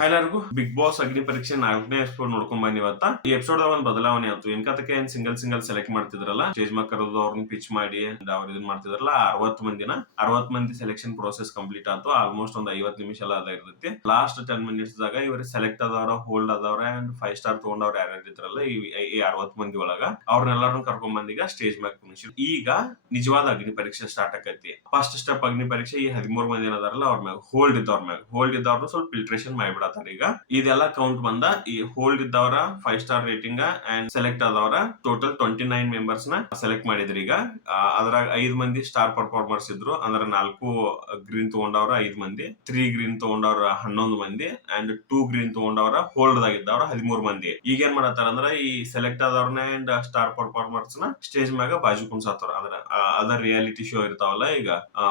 ಎಲ್ಲರಿಗೂ big boss ಅಗ್ನಿ ಪರೀಕ್ಷೆ 4ನೇ ಎಪಿಸೋಡ್ ನೋಡ್ಕೊಂಡ್ ಬನ್ನಿ ಇವತ್ತ. ಈ ಎಪಿಸೋಡ್ ಒಂದ್ ಬದಲಾವಣೆ ಆಯ್ತು. ಇನ್ಕತಕ್ಕೆ ಏನ್ ಸಿಂಗಲ್ ಸೆಲೆಕ್ಟ್ ಮಾಡ್ತಿದ್ರಲ್ಲ, ಸ್ಟೇಜ್ ಮ್ಯಾಗ ಕರೆದು ಅವ್ರನ್ನ ಪಿಚ್ ಮಾಡಿ ಅವ್ರ ಇದನ್ ಮಾಡ್ತಿದ್ರಲ್ಲ, 60 ಮಂದಿ ಸೆಲೆಕ್ಷನ್ ಪ್ರೋಸೆಸ್ ಕಂಪ್ಲೀಟ್ ಆಯ್ತು. ಆಲ್ಮೋಸ್ಟ್ ಒಂದ್ 50 ನಿಮಿಷ ಎಲ್ಲ ಅದ ಇರ್ತೈತಿ. ಲಾಸ್ಟ್ 10 ಮಿನಿಟ್ಸ್ ದಾಗ ಇವ್ರಿಗೆ ಸೆಲೆಕ್ಟ್ ಆದವ್ರ, ಹೋಲ್ಡ್ ಆದವ್ರ ಅಂಡ್ 5 ಸ್ಟಾರ್ ತಗೊಂಡವ್ರ ಯಾರ್ಯಾರು ಇದ್ರಲ್ಲ, ಈ 60 ಮಂದಿ ಒಳಗ ಅವ್ರನ್ನೆಲ್ಲಾರನ್ನ ಕರ್ಕೊಂಡ್ ಬಂದೀಗ ಸ್ಟೇಜ್ ಮ್ಯಾಗ ಕುಣಿಸಿ. ಈಗ ನಿಜವಾದ ಅಗ್ನಿ ಪರೀಕ್ಷೆ ಸ್ಟಾರ್ಟ್ ಆಕೈತಿ. ಫಸ್ಟ್ ಸ್ಟೆಪ್ ಅಗ್ನಿ ಪರೀಕ್ಷೆ ಈ 13 ಮಂದಿ ಏನದಾರಲ್ಲ ಅವ್ರ ಮ್ಯಾಗ ಹೋಲ್ಡ್ ಇದ್ದವ್ರನ್ನ ಸ್ವಲ್ಪ ಫಿಲ್ಟ್ರೇಷನ್ ಮಾಡಿಬಿಡತ್ತಾರ. ಈಗ ಇದೆಲ್ಲ ಕೌಂಟ್ ಬಂದ ಈ ಹೋಲ್ಡ್ ಇದ್ದವರ 5 ಸ್ಟಾರ್ ರೇಟಿಂಗ್ ಅಂಡ್ ಸೆಲೆಕ್ಟ್ ಆದವರ ಟೋಟಲ್ 29 ಮೆಂಬರ್ಸ್ ನ ಸೆಲೆಕ್ಟ್ ಮಾಡಿದ್ರಿ. ಈಗ ಅದ್ರಾಗ 5 ಮಂದಿ ಸ್ಟಾರ್ ಪರ್ಫಾರ್ಮರ್ಸ್ ಇದ್ರು. ಅಂದ್ರೆ 4 ಗ್ರೀನ್ ತಗೊಂಡವ್ರ 5 ಮಂದಿ, 3 ಗ್ರೀನ್ ತಗೊಂಡವ್ರ 11 ಮಂದಿ ಅಂಡ್ 2 ಗ್ರೀನ್ ತಗೊಂಡವ್ರ ಹೋಲ್ಡ್ ದಾಗಿದ್ದವ್ರ 13 ಮಂದಿ. ಈಗ ಏನ್ ಮಾಡತ್ತಾರ ಅಂದ್ರ ಈ ಸೆಲೆಕ್ಟ್ ಆದವ್ರನ್ನ ಅಂಡ್ ಸ್ಟಾರ್ ಪರ್ಫಾರ್ಮರ್ಸ್ ನ ಸ್ಟೇಜ್ ಮ್ಯಾಗ ಬಾಜು ಕುಣ್ಸಾತಾರ. ಅದರ್ ರಿಯಾಲಿಟಿ ಶೋ ಇರ್ತಾವಲ್ಲ, ಈಗ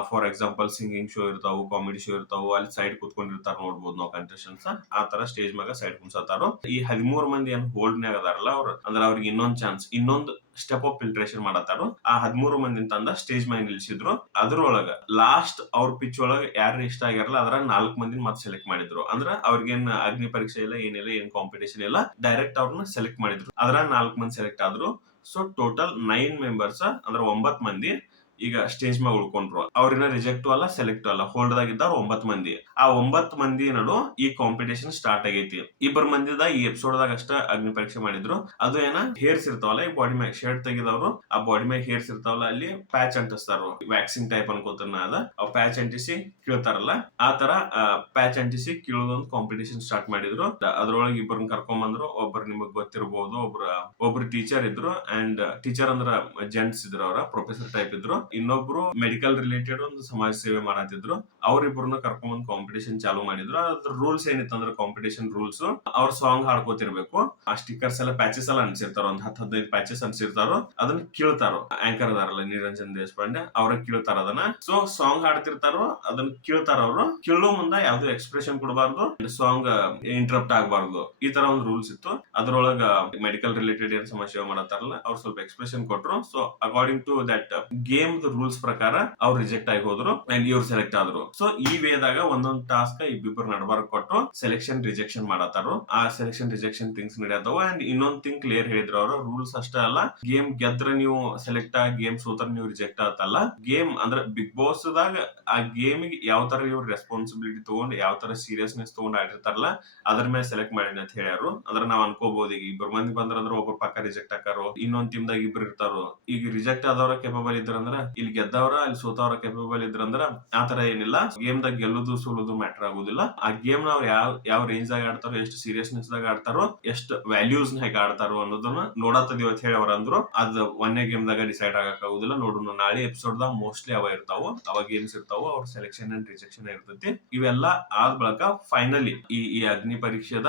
ಫಾರ್ ಎಕ್ಸಾಂಪಲ್ ಸಿಂಗಿಂಗ್ ಶೋ ಇರ್ತಾವು, ಕಾಮಿಡಿ ಶೋ ಇರ್ತಾವು, ಅಲ್ಲಿ ಸೈಡ್ ಕುತ್ಕೊಂಡಿರ್ತಾರ ನೋಡ್ಬೋದು ನಾವು ಕಂಟೆಸ್ಟೆಂಟ್ಸ್. ಆ ತರ ಸ್ಟೇಜ್ ಮ್ಯಾಗ ಸೈಡ್ ಕುಣ್ಸತಾರು. ಈ 13 ಮಂದಿ ಏನ್ ಹೋಲ್ಡ್ ನಾಗ ಅದಾರಲ್ಲ ಅವ್ರ ಅಂದ್ರೆ ಅವ್ರಿಗೆ ಇನ್ನೊಂದ್ ಚಾನ್ಸ್, ಇನ್ನೊಂದು ಸ್ಟೆಪ್ ಆಫ್ ಫಿಲ್ಟ್ರೇಷನ್ ಮಾಡತ್ತಾರು. ಆ 13 ಮಂದಿ ತಂದ ಸ್ಟೇಜ್ ಮ್ಯಾಗ ನಿಲ್ಸಿದ್ರು. ಅದ್ರೊಳಗ ಲಾಸ್ಟ್ ಅವ್ರ ಪಿಚ್ ಒಳಗ ಯಾರು ಇಷ್ಟ ಆಗ್ಯಾರಲ್ಲ ಅದ್ರ 4 ಮಂದಿ ಮತ್ತೆ ಸೆಲೆಕ್ಟ್ ಮಾಡಿದ್ರು. ಅಂದ್ರ ಅವ್ರಿಗೇನ್ ಅಗ್ನಿ ಪರೀಕ್ಷೆ ಇಲ್ಲ, ಏನಿಲ್ಲ, ಏನ್ ಕಾಂಪಿಟೇಷನ್ ಇಲ್ಲ, ಡೈರೆಕ್ಟ್ ಅವ್ರನ್ನ ಸೆಲೆಕ್ಟ್ ಮಾಡಿದ್ರು. ಅದ್ರ 4 ಮಂದಿ ಸೆಲೆಕ್ಟ್ ಆದ್ರು. ಸೊ ಟೋಟಲ್ 9 ಮೆಂಬರ್ಸ್ ಅಂದ್ರೆ 9 ಮಂದಿ ಈಗ ಸ್ಟೇಜ್ ಮ್ಯಾಗ ಉಳ್ಕೊಂಡ್ರು. ಅವ್ರಿನ ರಿಜೆಕ್ಟ್ ಅಲ್ಲ, ಸೆಲೆಕ್ಟ್ ಅಲ್ಲ, ಹೋಲ್ಡ್ ಆಗಿದ್ದಾರ 9 ಮಂದಿ. ಆ 9 ಮಂದಿ ನಡು ಈ ಕಾಂಪಿಟೇಷನ್ ಸ್ಟಾರ್ಟ್ ಆಗೈತಿ. ಇಬ್ಬರು ಮಂದಿದ ಈ ಎಪಿಸೋಡ್ ದಾಗ ಅಷ್ಟ ಅಗ್ನಿ ಪರೀಕ್ಷೆ ಮಾಡಿದ್ರು. ಅದು ಏನ ಹೇರ್ಸ್ ಇರ್ತಾವಲ್ಲ ಈ ಬಾಡಿ ಮ್ಯಾಗ, ಶರ್ಟ್ ತೆಗಿದವ್ರು ಆ ಬಾಡಿ ಮ್ಯಾಗ ಹೇರ್ಸ್ ಇರ್ತಾವಲ್ಲ, ಅಲ್ಲಿ ಪ್ಯಾಚ್ ಅಂಟಿಸ್ತಾರ. ವ್ಯಾಕ್ಸಿನ್ ಟೈಪ್ ಅನ್ಕೋತಾರ ಅದ. ಪ್ಯಾಚ್ ಅಂಟಿಸಿ ಕೀಳ್ತಾರಲ್ಲ, ಆ ತರ ಪ್ಯಾಚ್ ಅಂಟಿಸಿ ಕೀಳೋದೊಂದು ಕಾಂಪಿಟೇಷನ್ ಸ್ಟಾರ್ಟ್ ಮಾಡಿದ್ರು. ಅದ್ರೊಳಗೆ ಇಬ್ಬರನ್ನ ಕರ್ಕೊಂಡ್ ಬಂದ್ರು. ಒಬ್ರು ನಿಮಗ್ ಗೊತ್ತಿರಬಹುದು, ಒಬ್ರು ಟೀಚರ್ ಇದ್ರು. ಅಂಡ್ ಟೀಚರ್ ಅಂದ್ರ ಜೆಂಟ್ಸ್ ಇದ್ರು, ಅವರ ಪ್ರೊಫೆಸರ್ ಟೈಪ್ ಇದ್ರು. ಇನ್ನೊಬ್ರು ಮೆಡಿಕಲ್ ರಿಲೇಟೆಡ್ ಒಂದು ಸಮಾಜ ಸೇವೆ ಮಾಡತ್ತಿದ್ರು. ಅವ್ರಿಬ್ರನ್ನ ಕರ್ಕೊಂಡ್ ಬಂದ್ ಕಾಂಪಿಟೇಷನ್ ಚಾಲೂ ಮಾಡಿದ್ರು. ಅದ್ರ ರೂಲ್ಸ್ ಏನಿತ್ತು ಅಂದ್ರೆ ಕಾಂಪಿಟೇಷನ್ ರೂಲ್ಸ್, ಅವ್ರ ಸಾಂಗ್ ಹಾಡ್ಕೋತಿರ್ಬೇಕು. ಆ ಸ್ಟಿಕರ್ಸ್ ಎಲ್ಲ ಪ್ಯಾಚಸ್ ಎಲ್ಲ ಅನ್ಸಿರ್ತಾರ, ಒಂದ್ 10-15 ಪ್ಯಾಚಸ್ ಅನ್ಸಿರ್ತಾರೋ. ಅದನ್ನ ಕೀಳ್ತಾರೋ. ಆಂಕರ್ ಅದಾರಲ್ಲ ನಿರಂಜನ್ ದೇಶಪಾಂಡೆ, ಅವ್ರ ಕೀಳ್ತಾರ ಅದನ್ನ. ಸೊ ಸಾಂಗ್ ಹಾಡ್ತಿರ್ತಾರೋ, ಅದನ್ನ ಕೀಳ್ತಾರ ಅವ್ರು. ಕೀಳೋ ಮುಂದ ಯಾವ್ದು ಎಕ್ಸ್ಪ್ರೆಷನ್ ಕೊಡಬಾರ್ದು, ಸಾಂಗ್ ಇಂಟರಪ್ಟ್ ಆಗಬಾರ್ದು. ಈ ತರ ಒಂದು ರೂಲ್ಸ್ ಇತ್ತು. ಅದ್ರೊಳಗ ಮೆಡಿಕಲ್ ರಿಲೇಟೆಡ್ ಏನ್ ಸಮಾಜ ಮಾಡತ್ತಾರಲ್ಲ ಅವ್ರು ಸ್ವಲ್ಪ ಎಕ್ಸ್ಪ್ರೆಷನ್ ಕೊಟ್ರು. So according to that game rules ಪ್ರಕಾರ ಅವ್ರು ರಿಜೆಕ್ಟ್ ಆಗಿ ಹೋದ್ರು ಅಂಡ್ ಇವ್ರು ಸೆಲೆಕ್ಟ್ ಆದ್ರು. ಸೊ ಈ ವೇದಾಗ ಒಂದೊಂದು ಟಾಸ್ಕ್ ಇಬ್ಬಿಬ್ಬರು ನಡ್ಬಾರ್ಕ್ ಕೊಟ್ಟು ಸೆಲೆಕ್ಷನ್ ರಿಜೆಕ್ಷನ್ ಮಾಡತ್ತಾರು. ಆ ಸೆಲೆಕ್ಷನ್ ರಿಜೆಕ್ಷನ್ ಥಿಂಗ್ಸ್ ನಡೆಯತ್ತವ. ಅಂಡ್ ಇನ್ನೊಂದ್ ಥಿಂಗ್ ಕ್ಲಿಯರ್ ಹೇಳಿದ್ರು ಅವರು, ರೂಲ್ಸ್ ಅಷ್ಟೇ ಅಲ್ಲ, ಗೇಮ್ ಗೆದ್ರ ನೀವು ಸೆಲೆಕ್ಟ್ ಆಗಿ, ಗೇಮ್ ಸೋತ್ರ ನೀವು ರಿಜೆಕ್ಟ್ ಆತಲ್ಲ. ಗೇಮ್ ಅಂದ್ರೆ ಬಿಗ್ ಬಾಸ್ ದಾಗ ಆ ಗೇಮ್ ಯಾವ ತರ ಇವ್ರು ರೆಸ್ಪಾನ್ಸಿಬಿಲಿಟಿ ತಗೊಂಡ್, ಯಾವ ತರ ಸೀರಿಯಸ್ನೆಸ್ ತಗೊಂಡ್ ಆಡಿರ್ತಾರಲ್ಲ, ಅದ್ರ ಮೇಲೆ ಸೆಲೆಕ್ಟ್ ಮಾಡಿ ಅಂತ ಹೇಳ್ಯಾರು. ಅಂದ್ರೆ ನಾವ್ ಅನ್ಕೋಬಹುದು, ಈಗ ಇಬ್ಬರು ಮಂದಿ ಬಂದ್ರ ಒಬ್ಬರು ಪಕ್ಕ ರಿಜೆಕ್ಟ್ ಆಕಾರೋ, ಇನ್ನೊಂದ್ ಟೀಮ್ ದಾಗ ಇಬ್ರು ಇರ್ತಾರೋ. ಈಗ ರಿಜೆಕ್ಟ್ ಆದವ್ರ ಕೆಪಬಲ್ ಇದ್ರಂದ್ರ, ಇಲ್ಲಿ ಗೆದ್ದವ್ರ ಇಲ್ಲಿ ಸೋತವ್ರ ಕೆಪಬಲ್ ಇದ್ರಂದ್ರ, ಆತರ ಏನಿಲ್ಲ. ಗೇಮ್ ದಾಗ ಗೆಲ್ಲುದು ಸೋಲುದು ಮ್ಯಾಟರ್ ಆಗುದಿಲ್ಲ. ಆ ಗೇಮ್ ನ ಅವ್ರು ಯಾವ ರೇಂಜ್ ದಾಗ ಆಡ್ತಾರೋ, ಎಷ್ಟು ಸೀರಿಯಸ್ನೆಸ್ ದಾಗ ಆಡ್ತಾರೋ, ಎಷ್ಟು ವ್ಯಾಲ್ಯೂಸ್ ಹೇಗೆ ಆಡ್ತಾರೋ ಅನ್ನೋದನ್ನ ನೋಡತ್ತದೀವಿ ಅಂತ ಹೇಳಿ ಅವ್ರ ಅಂದ್ರು. ಅದ್ ಒಂದೇ ಗೇಮ್ ದಾಗ ಡಿಸೈಡ್ ಆಗಕ್ ಆಗುದಿಲ್ಲ. ನೋಡೋಣ ನಾಳೆ ಎಪಿಸೋಡ್ ದಾಗ ಮೋಸ್ಟ್ಲಿ ಅವ ಇರ್ತಾವ, ಅವ ಗೇಮ್ಸ್ ಇರ್ತಾವ, ಅವ್ರ ಸೆಲೆಕ್ಷನ್ ಅಂಡ್ ರಿಜೆಕ್ಷನ್ ಇರ್ತೈತಿ. ಇವೆಲ್ಲ ಆದ ಬಳಿಕ ಫೈನಲಿ ಈ ಅಗ್ನಿ ಪರೀಕ್ಷೆದ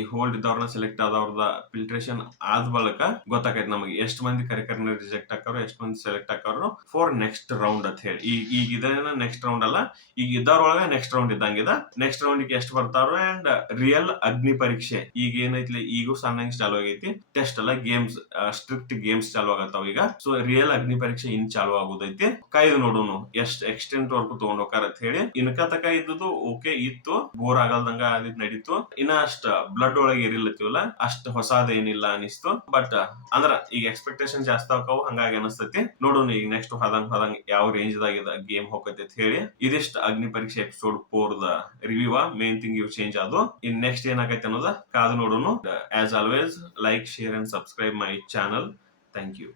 ಈ ಹೋಲ್ಡ್ ಇದ್ದವ್ರನ್ನ ಸೆಲೆಕ್ಟ್ ಆದವ್ರದ ಫಿಲ್ಟ್ರೇಷನ್ ಆದ ಬಳಿಕ ಗೊತ್ತಾಕೈತಿ ನಮಗೆ ಎಷ್ಟು ಮಂದಿ ಕರೆಕ್ಟರ್ನ ರಿಜೆಕ್ಟ್ ಆಕಾರೋ, ಎಷ್ಟು ಮಂದಿ ಸೆಲೆಕ್ಟ್ ಆಕಾರೋ ಫಾರ್ ನೆಕ್ಸ್ಟ್ ರೌಂಡ್ ಅಂತ ಹೇಳಿ. ಈಗ ಇದೇನ ನೆಕ್ಸ್ಟ್ ರೌಂಡ್ ಅಲ್ಲ, ಈಗ ಇದ್ದವ್ರೊಳಗ ನೆಕ್ಸ್ಟ್ ರೌಂಡ್ ಇದ್ದಂಗಿದ. ನೆಕ್ಸ್ಟ್ ರೌಂಡ್ ಎಷ್ಟು ಬರ್ತಾರೋ ಅಂಡ್ ರಿಯಲ್ ಅಗ್ನಿ ಪರೀಕ್ಷೆ ಈಗ ಏನೈತಿ, ಈಗೂ ಸಣ್ಣ ಚಾಲು ಆಗೈತಿ. ಟೆಸ್ಟ್ ಅಲ್ಲ, ಗೇಮ್ಸ್, ಸ್ಟ್ರಿಕ್ಟ್ ಗೇಮ್ಸ್ ಚಾಲು ಆಗತ್ತಾವ ಈಗ. ಸೊ ರಿಯಲ್ ಅಗ್ನಿ ಪರೀಕ್ಷೆ ಇನ್ ಚಾಲು ಆಗೋದೈತಿ. ಕಾಯ್ದು ನೋಡೋಣ ಎಷ್ಟ್ ಎಕ್ಸ್ಟೆಂಟ್ ವರ್ಗು ತಗೊಂಡ್ ಹೋಗಾರ ಅಂತ ಹೇಳಿ. ಇನ್ಕ ತಕ ಇದ್ದು ಓಕೆ ಇತ್ತು, ಬೋರ್ ಆಗಲ್ದಂಗ ಅದಿದ್ ನಡೀತು. ಇನ್ನ ಅಷ್ಟ ಬ್ಲಡ್ ಒಳಗೆ ಏರಿಲ್ಲತ್ತಿವಲ್ಲ, ಅಷ್ಟ ಹೊಸಾದ ಏನಿಲ್ಲ ಅನಿಸ್ತು. ಬಟ್ ಅಂದ್ರ ಈಗ ಎಕ್ಸ್ಪೆಕ್ಟೇಷನ್ ಜಾಸ್ತಿ ಆಕಾವು, ಹಂಗಾಗಿ ಅನಸ್ತೈತಿ. ನೋಡೋಣ ಈಗ ನೆಕ್ಸ್ಟ್ ಹೋದಂಗ್ ಯಾವ ರೇಂಜ್ ದಾಗ ಗೇಮ್ ಹೋಗತ್ತೆ ಅಂತ ಹೇಳಿ. ಇದಿಷ್ಟ Agni Pariksha episode 4 the review. Main thing is change ಅದು. ಇನ್ ನೆಕ್ಸ್ಟ್ ಏನಾಗೈತೆ ಅನ್ನೋದ ಕಾದು ನೋಡೋಣ. As always, like, share and subscribe my channel. Thank you.